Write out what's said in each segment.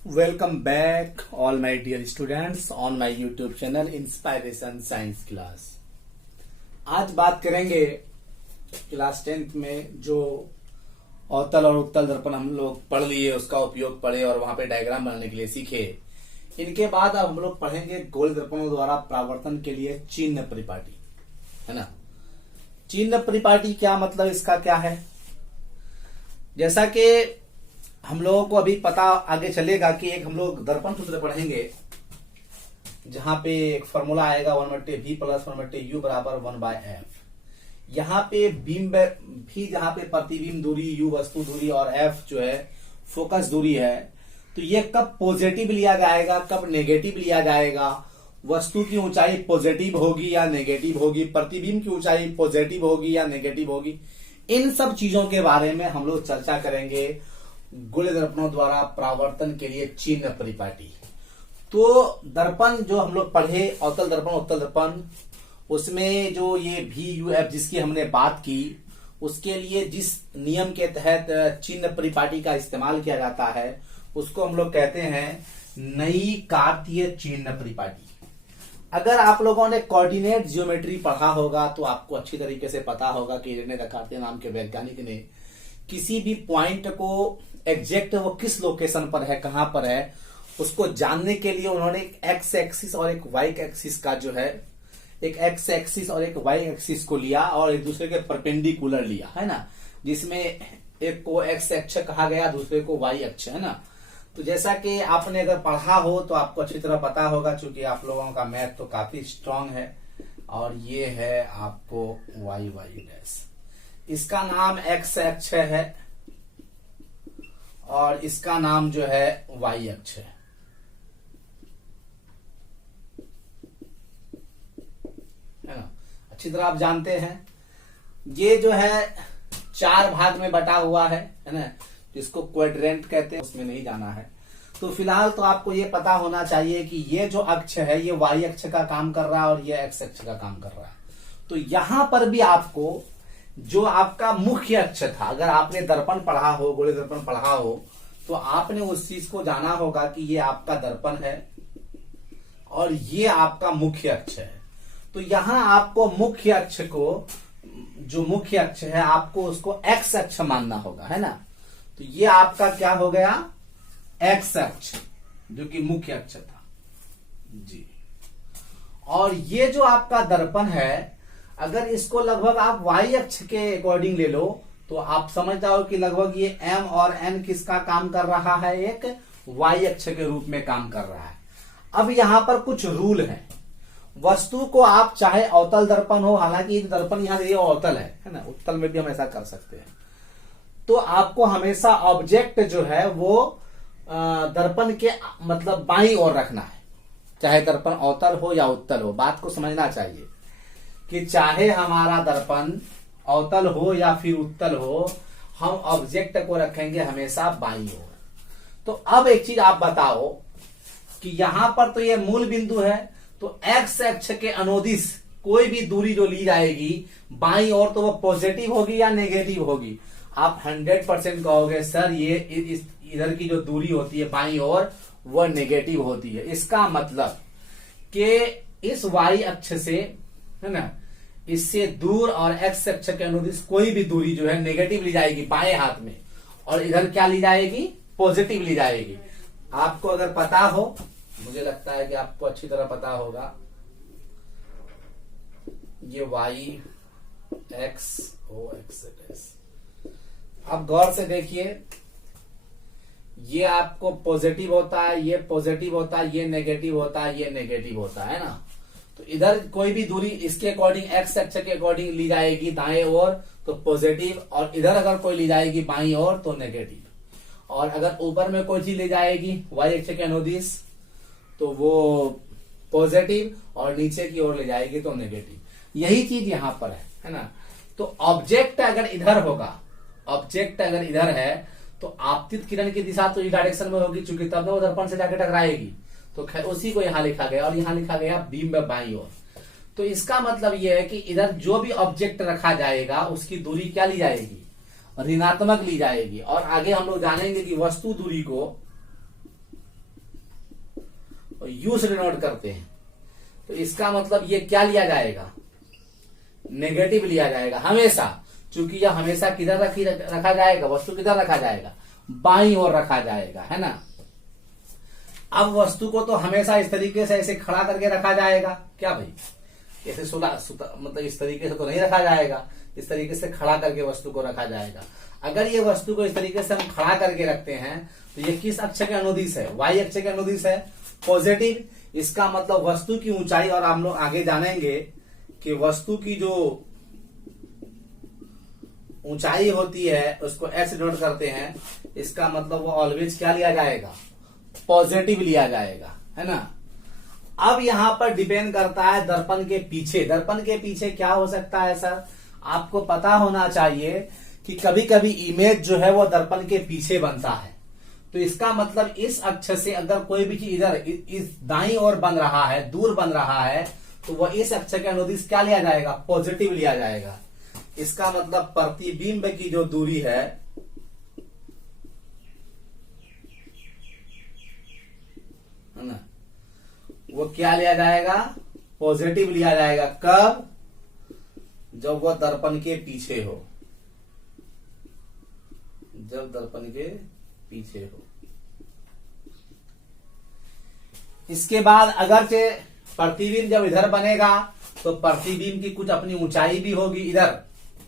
Welcome back all my dear students on my YouTube channel inspiration science class. आज बात करेंगे class 10th में जो अवतल और उत्तल दर्पण हम लोग पढ़ लिए, उसका उपयोग पढ़े और वहां पे डायग्राम बनाने के लिए सीखे। इनके बाद अब हम लोग पढ़ेंगे गोल दर्पणों द्वारा परावर्तन के लिए चिन्ह परिपाटी, है ना। चिन्ह परिपाटी क्या मतलब, इसका क्या है, जैसा कि हम लोगों को अभी पता आगे चलेगा कि एक हम लोग दर्पण सूत्र पढ़ेंगे जहां पे एक फॉर्मूला आएगा 1/v प्लस 1/u बराबर 1/f। यहाँ पे बीम भी, जहां पे प्रतिबिंब दूरी, u वस्तु दूरी और f जो है फोकस दूरी है, तो ये कब पॉजिटिव लिया जाएगा, कब नेगेटिव लिया जाएगा, वस्तु की ऊंचाई पॉजिटिव होगी या नेगेटिव होगी, प्रतिबिंब की ऊंचाई पॉजिटिव होगी या नेगेटिव होगी, इन सब चीजों के बारे में हम लोग चर्चा करेंगे गोलीय दर्पणों द्वारा परावर्तन के लिए चिन्ह परिपाटी। तो दर्पण जो हम लोग पढ़े, अवतल दर्पण, उत्तल दर्पण, उसमें जो ये VUF जिसकी हमने बात की, उसके लिए जिस नियम के तहत चिन्ह परिपाटी का इस्तेमाल किया जाता है उसको हम लोग कहते हैं नई कार्तीय चिन्ह परिपाटी। अगर आप लोगों ने कोऑर्डिनेट ज्योमेट्री पढ़ा होगा तो आपको अच्छी तरीके से पता होगा कि रेने दकार्ते नाम के वैज्ञानिक ने किसी भी पॉइंट को एग्जैक्ट वो किस लोकेशन पर है, कहां पर है, उसको जानने के लिए उन्होंने एक एक्स एक्सिस और एक वाई एक्सिस का जो है, एक एक्स एक्सिस और एक वाई एक्सिस को लिया और एक दूसरे के परपेंडिकुलर लिया, है ना, जिसमें एक को एक्स अक्ष कहा गया, दूसरे को वाई अक्ष, है ना। तो जैसा कि आपने अगर पढ़ा हो तो आपको अच्छी तरह पता होगा, क्योंकि आप लोगों का मैथ तो काफी स्ट्रांग है। और ये है आपको वाई वाई डैश, इसका नाम एक्स अक्ष है और इसका नाम जो है वाई अक्ष है ना। अच्छी तरह आप जानते हैं ये जो है 4 भाग में बटा हुआ है ना, जिसको क्वाड्रेंट कहते हैं, उसमें नहीं जाना है। तो फिलहाल तो आपको ये पता होना चाहिए कि ये जो अक्ष है ये वाई अक्ष का काम कर रहा है और ये एक्स अक्ष का काम कर रहा है। तो यहां पर भी आपको जो आपका मुख्य अक्ष था, अगर आपने दर्पण पढ़ा हो, गोलीय दर्पण पढ़ा हो, तो आपने उस चीज को जाना होगा कि ये आपका दर्पण है और ये आपका मुख्य अक्ष है। तो यहां आपको मुख्य अक्ष को, जो मुख्य अक्ष है, आपको उसको एक्स अक्ष मानना होगा, है ना। तो ये आपका क्या हो गया, एक्स अक्ष, जो कि मुख्य अक्ष था जी। और ये जो आपका दर्पण है, अगर इसको लगभग आप वाई अक्ष के अकॉर्डिंग ले लो तो आप समझ जाओ कि लगभग ये M और N किसका काम कर रहा है, एक वाई अक्ष के रूप में काम कर रहा है। अब यहां पर कुछ रूल है। वस्तु को आप चाहे अवतल दर्पण हो, हालांकि दर्पण यहां ये अवतल है ना, उत्तल में भी हम ऐसा कर सकते हैं। तो आपको हमेशा ऑब्जेक्ट जो है वो दर्पण के मतलब बाईं ओर रखना है, चाहे दर्पण अवतल हो या उत्तल हो। बात को समझना चाहिए कि चाहे हमारा दर्पण अवतल हो या फिर उत्तल हो, हम ऑब्जेक्ट को रखेंगे हमेशा बाईं ओर। तो अब एक चीज आप बताओ कि यहां पर तो ये मूल बिंदु है, तो एक्स अक्ष के अनुदिश कोई भी दूरी जो ली जाएगी बाईं ओर, तो वो पॉजिटिव होगी या नेगेटिव होगी। आप 100% कहोगे सर ये इधर की जो दूरी होती है बाईं ओर वो नेगेटिव होती है। इसका मतलब कि इस वाई अक्ष से, है ना, इससे दूर और एक्स अक्ष के अनुदिश कोई भी दूरी जो है नेगेटिव ली जाएगी बाएं हाथ में, और इधर क्या ली जाएगी, पॉजिटिव ली जाएगी। आपको अगर पता हो, मुझे लगता है कि आपको अच्छी तरह पता होगा, ये वाई एक्स ओ एक्स। अब गौर से देखिए, ये आपको पॉजिटिव होता है, ये पॉजिटिव होता है, ये नेगेटिव होता है, ये नेगेटिव होता है ना। तो इधर कोई भी दूरी इसके अकॉर्डिंग, एक्स अक्ष के अकॉर्डिंग ली जाएगी दाएं ओर तो पॉजिटिव, और इधर अगर कोई ली जाएगी बाईं ओर तो नेगेटिव। और अगर ऊपर में कोई चीज ली जाएगी वाई अक्ष के अनुदिश तो वो पॉजिटिव, और नीचे की ओर ले जाएगी तो नेगेटिव। यही चीज यहां पर है ना। तो ऑब्जेक्ट अगर इधर होगा, ऑब्जेक्ट अगर इधर है तो आपतित किरण की दिशा तो इस डायरेक्शन में होगी, चूंकि तब वो दर्पण से जाकर टकराएगी। तो खैर उसी को यहां लिखा गया, और यहां लिखा गया बीम में बाईं ओर। तो इसका मतलब यह है कि इधर जो भी ऑब्जेक्ट रखा जाएगा उसकी दूरी क्या ली जाएगी, ऋणात्मक ली जाएगी। और आगे हम लोग जानेंगे कि वस्तु दूरी को और यू से डिनोट करते हैं, तो इसका मतलब ये क्या लिया जाएगा, नेगेटिव लिया जाएगा हमेशा, क्योंकि यह हमेशा किधर रखा जाएगा, वस्तु किधर रखा जाएगा, बाईं ओर रखा जाएगा, है ना। अब वस्तु को तो हमेशा इस तरीके से ऐसे खड़ा करके रखा जाएगा, क्या भाई, ऐसे मतलब इस तरीके से तो नहीं रखा जाएगा, इस तरीके से खड़ा करके वस्तु को रखा जाएगा। अगर ये वस्तु को इस तरीके से हम खड़ा करके रखते हैं तो ये किस अक्ष के अनुदिश है, वाई अक्ष के अनुदिश है, पॉजिटिव। इसका मतलब वस्तु की ऊंचाई, और हम लोग आगे जानेंगे कि वस्तु की जो ऊंचाई होती है उसको एच नोट करते हैं, इसका मतलब वो ऑलवेज क्या लिया जाएगा, पॉजिटिव लिया जाएगा, है ना। अब यहां पर डिपेंड करता है दर्पण के पीछे, दर्पण के पीछे क्या हो सकता है सर, आपको पता होना चाहिए कि कभी कभी इमेज जो है वो दर्पण के पीछे बनता है, तो इसका मतलब इस अक्ष से अगर कोई भी चीज इधर इस दाईं ओर बन रहा है, दूर बन रहा है, तो वह इस अक्ष के अनुदिश क्या लिया जाएगा, पॉजिटिव लिया जाएगा। इसका मतलब प्रतिबिंब की जो दूरी है ना, वो क्या लिया जाएगा, पॉजिटिव लिया जाएगा। कब, जब वह दर्पण के पीछे हो, जब दर्पण के पीछे हो। इसके बाद अगर से प्रतिबिंब जब इधर बनेगा तो प्रतिबिंब की कुछ अपनी ऊंचाई भी होगी इधर,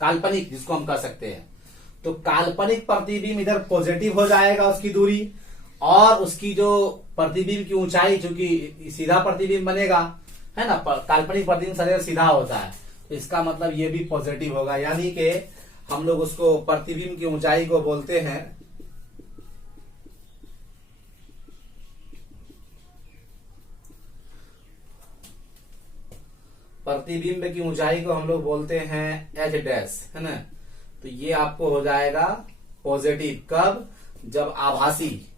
काल्पनिक जिसको हम कह सकते हैं, तो काल्पनिक प्रतिबिंब इधर पॉजिटिव हो जाएगा उसकी दूरी, और उसकी जो प्रतिबिंब की ऊंचाई, चूंकि सीधा प्रतिबिंब बनेगा, है ना, काल्पनिक प्रतिबिंब सदैव सीधा होता है, तो इसका मतलब ये भी पॉजिटिव होगा, यानी कि हम लोग उसको प्रतिबिंब की ऊंचाई को बोलते हैं प्रतिबिंब की ऊंचाई को हम लोग बोलते हैं एच डैश, है ना। तो ये आपको हो जाएगा पॉजिटिव। कब, जब आभासी,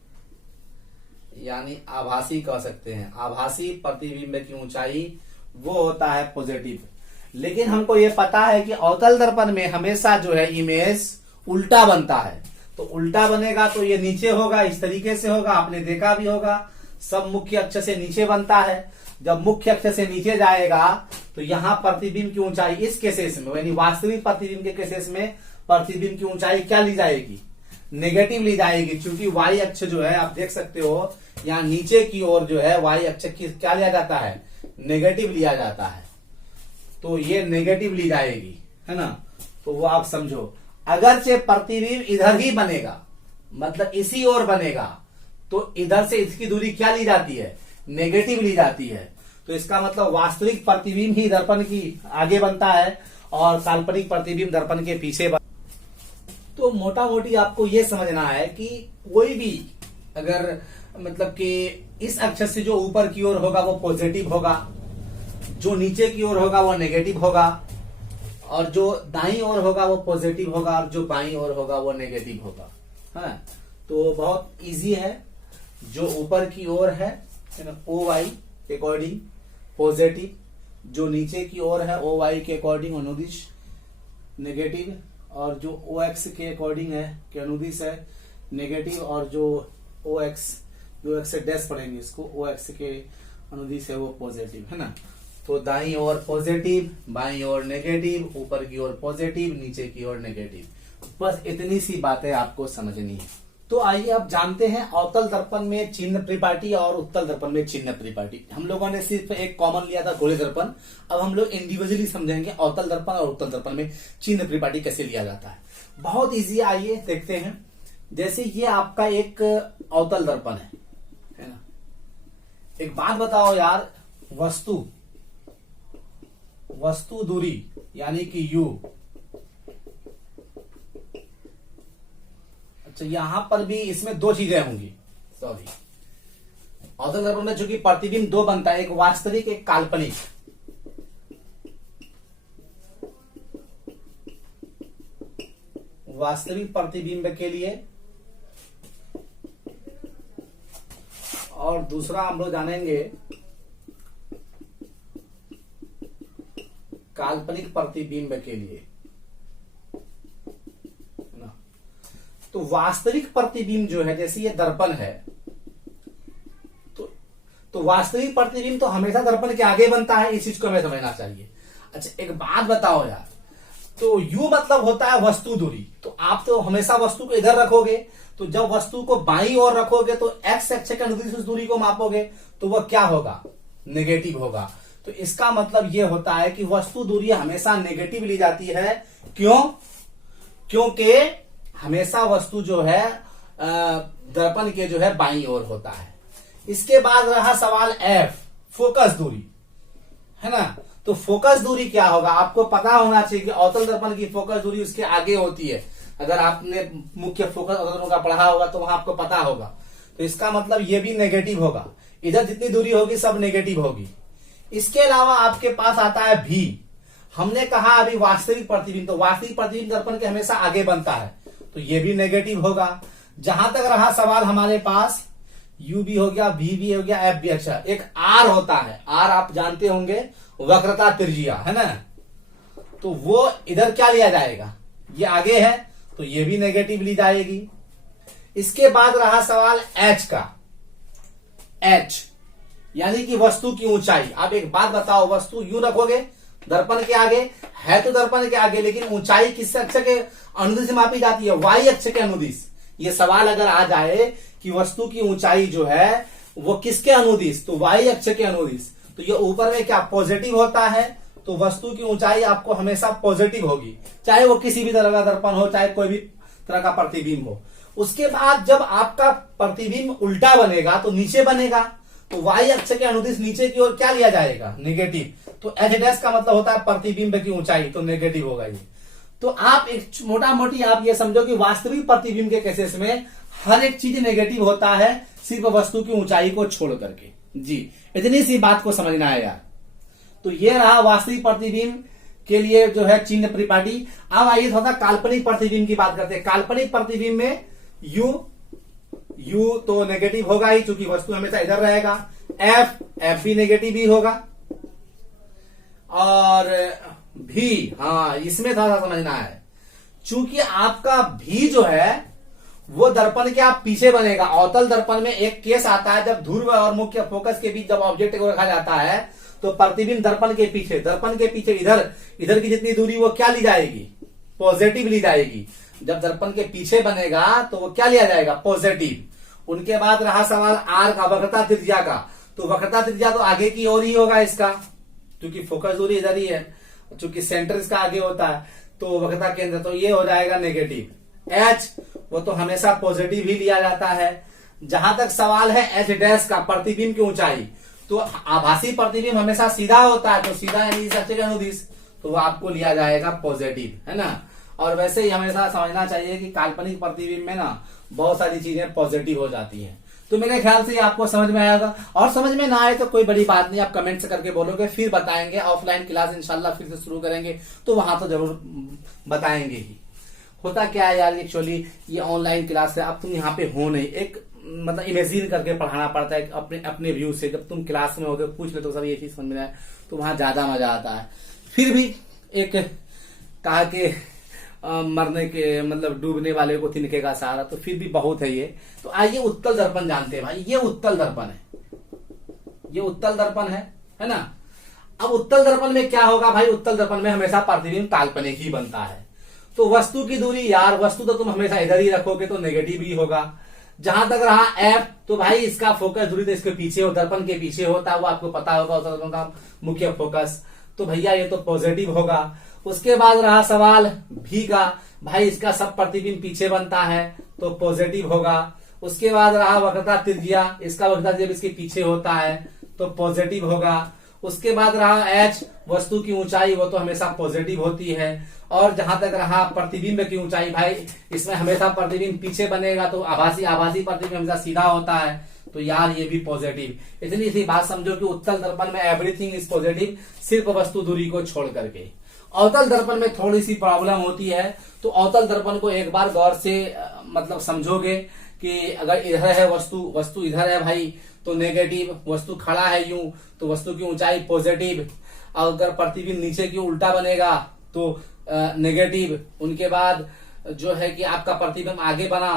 यानी आभासी कह सकते हैं, आभासी प्रतिबिंब की ऊंचाई वो होता है पॉजिटिव। लेकिन हमको ये पता है कि अवतल दर्पण में हमेशा जो है इमेज उल्टा बनता है, तो उल्टा बनेगा तो ये नीचे होगा, इस तरीके से होगा, आपने देखा भी होगा, सब मुख्य अक्ष से नीचे बनता है। जब मुख्य अक्ष से नीचे जाएगा तो यहां प्रतिबिंब की ऊंचाई इस केसेस में, यानी वास्तविक प्रतिबिंब के केसेस में प्रतिबिंब की ऊंचाई क्या ली जाएगी, नेगेटिव ली जाएगी, क्योंकि वाई अक्ष जो है आप देख सकते हो यहाँ नीचे की ओर जो है वाई अक्ष की क्या लिया जाता है, नेगेटिव लिया जाता है, तो ये नेगेटिव ली जाएगी, है ना। तो वो आप समझो, अगर से प्रतिबिंब इधर ही बनेगा, मतलब इसी ओर बनेगा, तो इधर से इसकी दूरी क्या ली जाती है, नेगेटिव ली जाती है। तो इसका मतलब वास्तविक प्रतिबिंब ही दर्पण की आगे बनता है और काल्पनिक प्रतिबिंब दर्पण के पीछे तो मोटा मोटी आपको यह समझना है कि कोई भी अगर मतलब कि इस अक्ष से जो ऊपर की ओर होगा वो पॉजिटिव होगा, जो नीचे की ओर होगा वो नेगेटिव होगा, और जो दाईं ओर होगा वो पॉजिटिव होगा, और जो बाईं ओर होगा वो नेगेटिव होगा। हाँ, तो बहुत इजी है। जो ऊपर की ओर है ओ वाई के अकॉर्डिंग पॉजिटिव, जो नीचे की ओर है ओ वाई के अकॉर्डिंग अनुदिश नेगेटिव, और जो ओ एक्स के अकॉर्डिंग है के अनुदिश है नेगेटिव, और जो ओ एक्स जो एक्स से डैश पढ़ेंगे इसको ओ एक्स के अनुदिश है वो पॉजिटिव, है ना। तो दाईं ओर पॉजिटिव, बाईं ओर नेगेटिव, ऊपर की ओर पॉजिटिव, नीचे की ओर नेगेटिव, बस इतनी सी बातें आपको समझनी है। तो आइए अब जानते हैं अवतल दर्पण में चिन्ह परिपाटी और उत्तल दर्पण में चिन्ह परिपाटी। हम लोगों ने सिर्फ एक कॉमन लिया था गोले दर्पण, अब हम लोग इंडिविजुअली समझेंगे अवतल दर्पण और उत्तल दर्पण में चिन्ह परिपाटी कैसे लिया जाता है। बहुत इजी, आइए देखते हैं। जैसे ये आपका एक अवतल दर्पण है ना। एक बात बताओ यार, वस्तु दूरी यानी कि u, अच्छा यहां पर भी इसमें दो चीजें होंगी, सॉरी, अवतल दर्पण में चूंकि प्रतिबिंब दो बनता है, एक वास्तविक एक काल्पनिक। वास्तविक प्रतिबिंब के लिए और दूसरा हम लोग जानेंगे काल्पनिक प्रतिबिंब के लिए ना। तो वास्तविक प्रतिबिंब जो है, जैसे ये दर्पण है, तो तो वास्तविक प्रतिबिंब तो हमेशा दर्पण के आगे बनता है, इस चीज को हमें समझना चाहिए। अच्छा एक बात बताओ यार, तो यू मतलब होता है वस्तु दूरी, तो आप तो हमेशा वस्तु को इधर रखोगे, तो जब वस्तु को बाईं ओर रखोगे तो एक्स अक्ष के अनुदिश उस दूरी को मापोगे तो वह क्या होगा, नेगेटिव होगा। तो इसका मतलब यह होता है कि वस्तु दूरी हमेशा नेगेटिव ली जाती है। क्यों? क्योंकि हमेशा वस्तु जो है दर्पण के जो है बाईं ओर होता है। इसके बाद रहा सवाल एफ, फोकस दूरी, है ना। तो फोकस दूरी क्या होगा, आपको पता होना चाहिए कि अवतल दर्पण की फोकस दूरी उसके आगे होती है। अगर आपने मुख्य फोकस अवतल का पढ़ा होगा तो वहां आपको पता होगा। तो इसका मतलब ये भी नेगेटिव होगा, इधर जितनी दूरी होगी सब नेगेटिव होगी। इसके अलावा आपके पास आता है भी, हमने कहा अभी वास्तविक प्रतिबिंब, तो वास्तविक प्रतिबिंब दर्पण के हमेशा आगे बनता है, तो ये भी नेगेटिव होगा। जहां तक रहा सवाल हमारे पास यू भी हो गया, भी भी हो गया, एफ भी। अच्छा एक आर होता है, आर आप जानते होंगे वक्रता त्रिज्या, है ना। तो वो इधर क्या लिया जाएगा, ये आगे है तो ये भी नेगेटिव ली जाएगी। इसके बाद रहा सवाल एच का, एच यानी कि वस्तु की ऊंचाई। आप एक बात बताओ, वस्तु यूं रखोगे दर्पण के आगे है तो दर्पण के आगे, लेकिन ऊंचाई किस अक्ष के अनुदिश से मापी जाती है, वाई अक्ष के अनुदिश। ये सवाल अगर आ जाए कि वस्तु की ऊंचाई जो है वो किसके अनुदिश, तो वाई अक्ष के अनुदिश, तो ये ऊपर में क्या पॉजिटिव होता है, तो वस्तु की ऊंचाई आपको हमेशा पॉजिटिव होगी, चाहे वो किसी भी तरह का दर्पण हो, चाहे कोई भी तरह का प्रतिबिंब हो। उसके बाद जब आपका प्रतिबिंब उल्टा बनेगा तो नीचे बनेगा, तो वाई अक्ष के अनुदिश नीचे की ओर क्या लिया जाएगा, नेगेटिव। तो एच डैश का मतलब होता है प्रतिबिंब की ऊंचाई, तो नेगेटिव होगा ये। तो आप एक मोटा मोटी आप ये समझो कि वास्तविक प्रतिबिंब के केसेस में हर एक चीज नेगेटिव होता है, सिर्फ वस्तु की ऊंचाई को छोड़ करके। जी इतनी सी बात को समझना है यार। तो ये रहा वास्तविक प्रतिबिंब के लिए जो है चिन्ह परिपाटी। अब आइए थोड़ा काल्पनिक प्रतिबिंब की बात करते हैं। काल्पनिक प्रतिबिंब में यू तो नेगेटिव होगा ही, चूंकि वस्तु हमेशा इधर रहेगा। एफ भी नेगेटिव ही होगा, और भी, हाँ इसमें थोड़ा सा समझना है, चूंकि आपका भी जो है वो दर्पण के आप पीछे बनेगा। अवतल दर्पण में एक केस आता है जब ध्रुव और मुख्य फोकस के बीच जब ऑब्जेक्ट को रखा जाता है तो प्रतिबिंब दर्पण के पीछे इधर की जितनी दूरी वो क्या ली जाएगी, पॉजिटिव ली जाएगी। जब दर्पण के पीछे बनेगा तो वो क्या लिया जाएगा, पॉजिटिव। उनके बाद रहा सवाल आर का, वक्रता त्रिज्या का। तो वक्रता त्रिज्या तो आगे की ओर ही होगा इसका, क्योंकि फोकस दूरी इधर ही है, चूंकि सेंटर इसका आगे होता है, तो वक्रता केंद्र, तो ये हो जाएगा नेगेटिव। एच वो तो हमेशा पॉजिटिव ही लिया जाता है। जहां तक सवाल है एच डैश का, प्रतिबिंब की ऊंचाई, तो आभासी प्रतिबिंब हमेशा सीधा होता है, तो सीधा यानी इस अक्ष के अनुदिश, तो वो आपको लिया जाएगा पॉजिटिव, है ना। और वैसे ही हमेशा समझना चाहिए कि काल्पनिक प्रतिबिंब में ना बहुत सारी चीजें पॉजिटिव हो जाती हैं। तो मेरे ख्याल से आपको समझ में आएगा, और समझ में ना आए तो कोई बड़ी बात नहीं, आप कमेंट से करके बोलोगे, फिर बताएंगे। ऑफलाइन क्लास इंशाल्लाह फिर से शुरू करेंगे तो वहां तो जरूर बताएंगे ही। होता क्या है यार, एक्चुअली ये ऑनलाइन क्लास है, अब तुम यहाँ पे हो नहीं, एक मतलब इमेजिन करके पढ़ाना पड़ता है अपने व्यू से। जब तुम क्लास में होते पूछ ले तो सब ये चीज समझ में आए तो वहां ज्यादा मजा आता है। फिर भी एक कहा कि मरने के मतलब डूबने वाले को तिनके का सहारा, तो फिर भी बहुत है ये। तो आइए उत्तल दर्पण जानते हैं भाई। ये उत्तल दर्पण है, ये उत्तल दर्पण है ना। अब उत्तल दर्पण में क्या होगा भाई, उत्तल दर्पण में हमेशा प्रतिबिंब काल्पनिक ही बनता है। तो वस्तु की दूरी यार, वस्तु तो तुम हमेशा इधर ही रखोगे तो नेगेटिव ही होगा। जहां तक रहा एफ, तो भाई इसका फोकस दूरी तो इसके पीछे हो, दर्पण के पीछे होता है, वो आपको पता होगा दर्पण का मुख्य फोकस, तो भैया ये तो पॉजिटिव होगा। उसके बाद रहा सवाल भी का, भाई इसका सब प्रतिबिंब पीछे बनता है तो पॉजिटिव होगा। उसके बाद रहा वक्रता त्रिज्या, इसका वक्रता त्रिज्या इसके पीछे होता है तो पॉजिटिव होगा। उसके बाद रहा एच, वस्तु की ऊंचाई, वो तो हमेशा पॉजिटिव होती है। और जहां तक रहा प्रतिबिंब की ऊंचाई, भाई इसमें हमेशा प्रतिबिंब पीछे बनेगा तो आभासी प्रतिबिंब हमेशा सीधा होता है, तो यार ये भी पॉजिटिव। इतनी सी बात समझो कि उत्तल दर्पण में एवरीथिंग इज पॉजिटिव, सिर्फ वस्तु दूरी को छोड़ करके। अवतल दर्पण में थोड़ी सी प्रॉब्लम होती है, तो अवतल दर्पण को एक बार गौर से मतलब समझोगे कि अगर इधर है वस्तु इधर है भाई तो नेगेटिव, वस्तु खड़ा है यूं तो वस्तु की ऊंचाई पॉजिटिव, अगर प्रतिबिंब नीचे की उल्टा बनेगा तो नेगेटिव। उनके बाद जो है कि आपका प्रतिबिंब आगे बना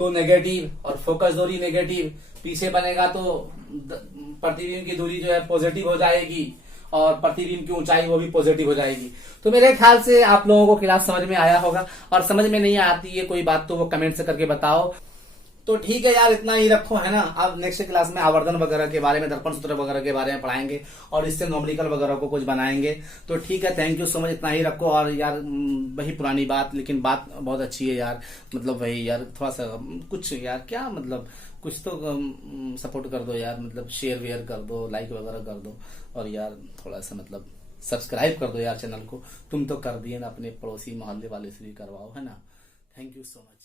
तो नेगेटिव और फोकस दूरी नेगेटिव, पीछे बनेगा तो प्रतिबिंब की दूरी जो है पॉजिटिव हो जाएगी और प्रतिबिंब की ऊंचाई वो भी पॉजिटिव हो जाएगी। तो मेरे ख्याल से आप लोगों को क्लास समझ में आया होगा, और समझ में नहीं आती है कोई बात तो वो कमेंट से करके बताओ। तो ठीक है यार, इतना ही रखो, है ना। अब नेक्स्ट क्लास में आवर्धन वगैरह के बारे में, दर्पण सूत्र वगैरह के बारे में पढ़ाएंगे और इससे नॉमरिकल वगैरह को कुछ बनाएंगे। तो ठीक है, थैंक यू सो मच, इतना ही रखो। और यार वही पुरानी बात, लेकिन बात बहुत अच्छी है यार, मतलब वही यार थोड़ा सा कुछ यार क्या मतलब कुछ तो सपोर्ट कर दो यार, मतलब शेयर वेयर कर दो, लाइक वगैरह कर दो, और यार थोड़ा सा मतलब सब्सक्राइब कर दो यार चैनल को। तुम तो कर दिए ना, अपने पड़ोसी मोहल्ले वाले से भी करवाओ, है ना। Thank you so much.